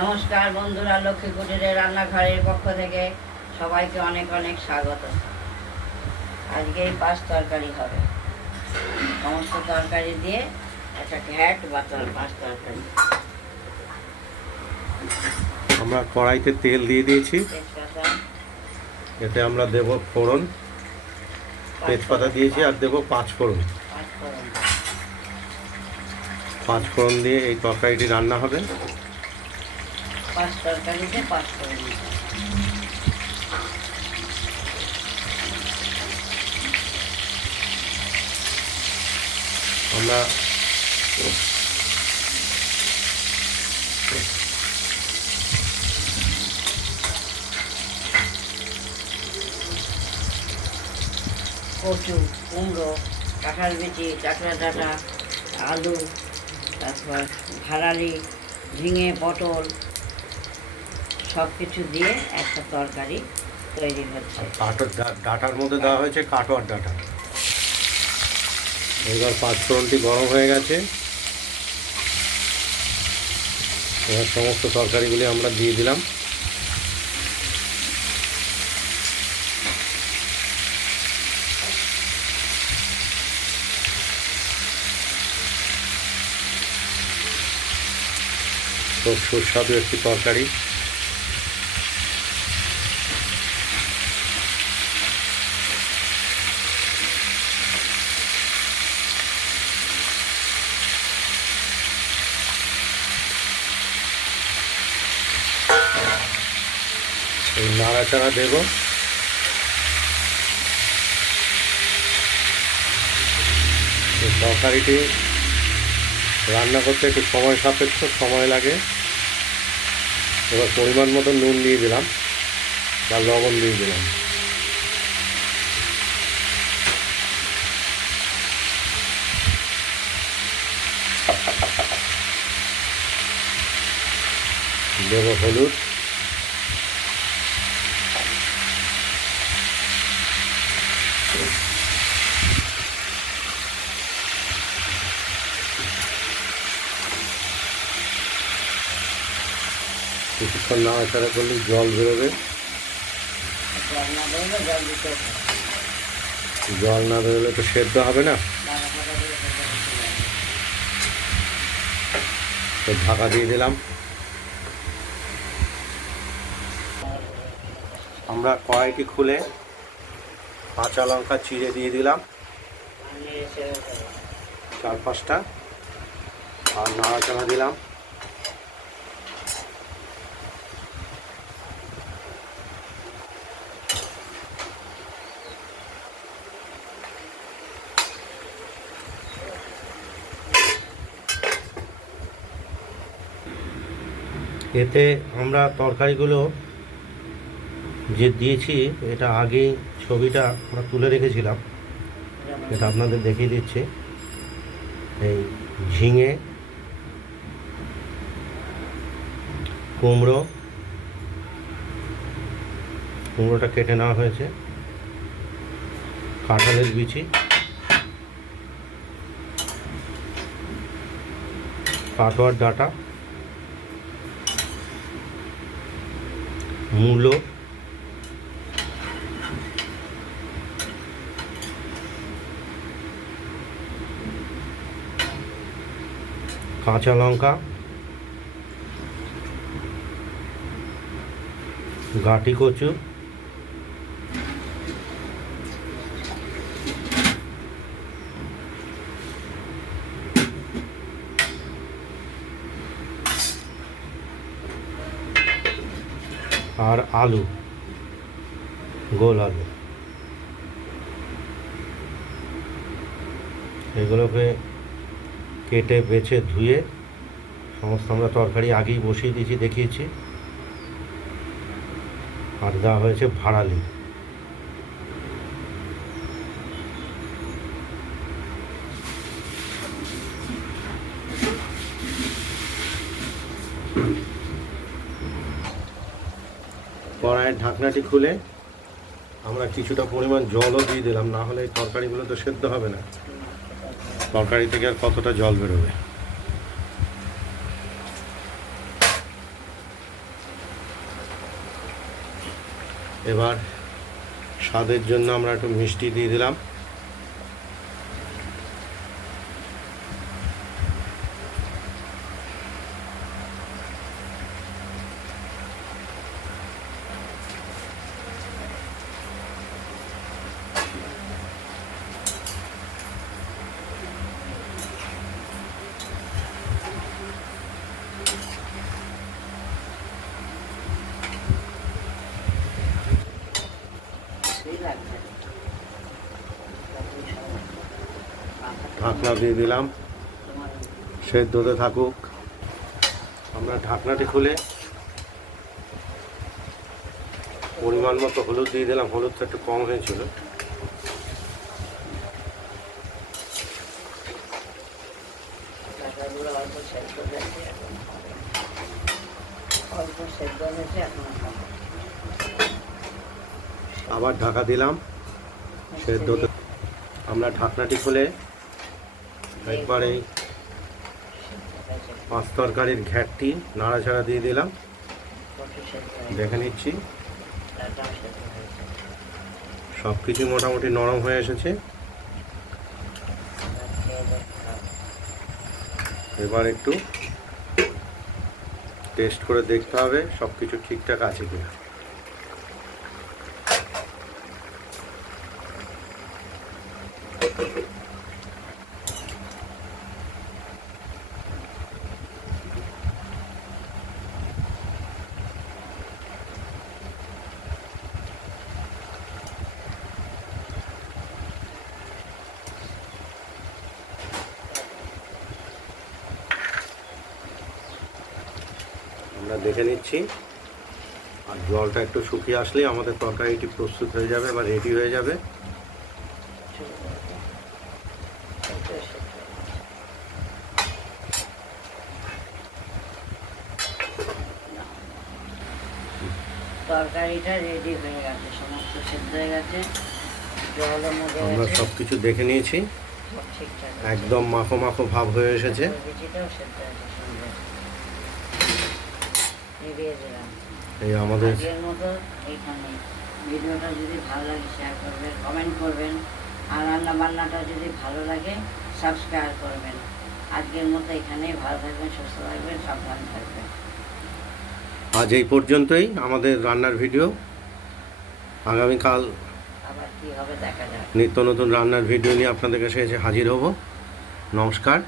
নমস্কার বন্ধুরা, লক্ষ্মী কুটিরের রান্নাঘরের পক্ষ থেকে সবাইকে অনেক অনেক স্বাগত। আজকে এই পাঁচ তরকারি হবে, সমস্ত তরকারি দিয়ে একটা ঘ্যাট বা পাঁচ তরকারি। আমরা কড়াইতে তেল দিয়ে দিয়েছি, তেজপাতা, এতে আমরা দেব ফোড়ন, তেজপাতা দিয়েছি আর দেব পাঁচ ফোড়ন। পাঁচ ফোড়ন দিয়ে এই তরকারিটি রান্না হবে। পাঁচ তরকারিতে পাঁচ ফোড়ন। আমরা কচু, কুমড়ো, কাঁঠাল বিচি, চাটুয়া ডাঁটা, আলু, তারপর ঘাড়ালি, ঝিঙে, পটল সব কিছু দিয়ে একটা তরকারি তৈরি হচ্ছে। ডাঁটার মধ্যে দেওয়া হয়েছে কাটোয়ার ডাঁটা। এবার পাঁচ ফোড়নটি গরম হয়ে গেছে, এবার সমস্ত তরকারিগুলি আমরা দিয়ে দিলাম। খুব সুস্বাদু একটি তরকারি। এই নাড়াচাড়া দেব। এই তরকারিটি রান্না করতে একটু সময় সাপেক্ষ, সময় লাগে। এবার পরিমাণ মতো নুন দিয়ে দিলাম বা লবণ দিয়ে দিলাম। দেব হলুদ, কিছুক্ষণ নাড়াচাড়া করলে জল বেরোবে। জল না বেরোলে তো সেদ্ধ হবে না, তো ঢাকা দিয়ে দিলাম। আমরা কড়াইটি খুলে কাঁচা লঙ্কা চিড়ে দিয়ে দিলাম চার পাঁচটা, আর নাড়াচাড়া দিলাম। এতে আমরা তরকারিগুলো যে দিয়েছি, এটা আগেই ছবিটা আমরা তুলে রেখেছিলাম, এটা আপনাদের দেখিয়ে দিচ্ছি। এই ঝিঙে, কুমড়োটা কেটে নেওয়া হয়েছে, কাঁঠালের বিচি, কাটোয়ার ডাঁটা, মূলো, কাঁচা লঙ্কা, গাঁটি কচু, আর আলু, গোল আলু। এগুলোকে কেটে বেছে ধুয়ে সমস্ত আমরা তরকারি আগেই বসিয়ে দিয়েছি, দেখিয়েছি। আর দেওয়া হয়েছে ভাড়ালি। কড়াইয়ের ঢাকনাটি খুলে আমরা কিছুটা পরিমাণ জলও দিয়ে দিলাম, না হলে এই তরকারিগুলো তো সেদ্ধ হবে না। তরকারি থেকে আর কতটা জল বেরোবে। এবার স্বাদের জন্য আমরা একটু মিষ্টি দিয়ে দিলাম। ঢাকনা দিয়ে দিলাম, সেদ্ধ হতে থাকুক। আমরা ঢাকনাটি খুলে পরিমাণ মতো হলুদ দিয়ে দিলাম, হলুদটা একটু কম হয়েছিল। আবার ঢাকা দিলাম, সেদ্ধ হতে। আমরা ঢাকনাটি খুলে একবারে পাঁচ তরকারির ঘ্যাটটি নাড়াচাড়া দিয়ে দিলাম। দেখে নিচ্ছি সব কিছু মোটামুটি নরম হয়ে এসেছে। এবার একটু টেস্ট করে দেখতে হবে সব কিছু ঠিকঠাক আছে কিনা। আমরা দেখে নিচ্ছি, আর জলটা একটু শুকিয়ে আসলেই আমাদের তরকারিটি প্রস্তুত হয়ে যাবে বা রেডি হয়ে যাবে। তরকারিটা রেডি হয়ে গেছে, সমস্ত সেদ্ধ হয়ে গেছে, জলও মধ্যে আমরা সব কিছু দেখে নিয়েছি, সব ঠিকঠাক একদম মাখো মাখো ভাব হয়ে এসেছে। বিচিটাও সেদ্ধ হয়েছে সুন্দর। নিভিয়ে দিলাম। এই আমাদের আজকের মতো এইখানে। ভিডিওটা যদি ভালো লাগে শেয়ার করবেন, কমেন্ট করবেন, আর রান্না বান্নাটা যদি ভালো লাগে সাবস্ক্রাইব করবেন। আজকের মতো এখানেই, ভালো থাকবেন, সুস্থ থাকবেন, সাবধান থাকবেন। আজ এই পর্যন্তই আমাদের রান্নার ভিডিও। আগামীকাল আবার কি হবে দেখা যাক। নিত্য নতুন রান্নার ভিডিও নিয়ে আপনাদের কাছে এসে হাজির হব। নমস্কার।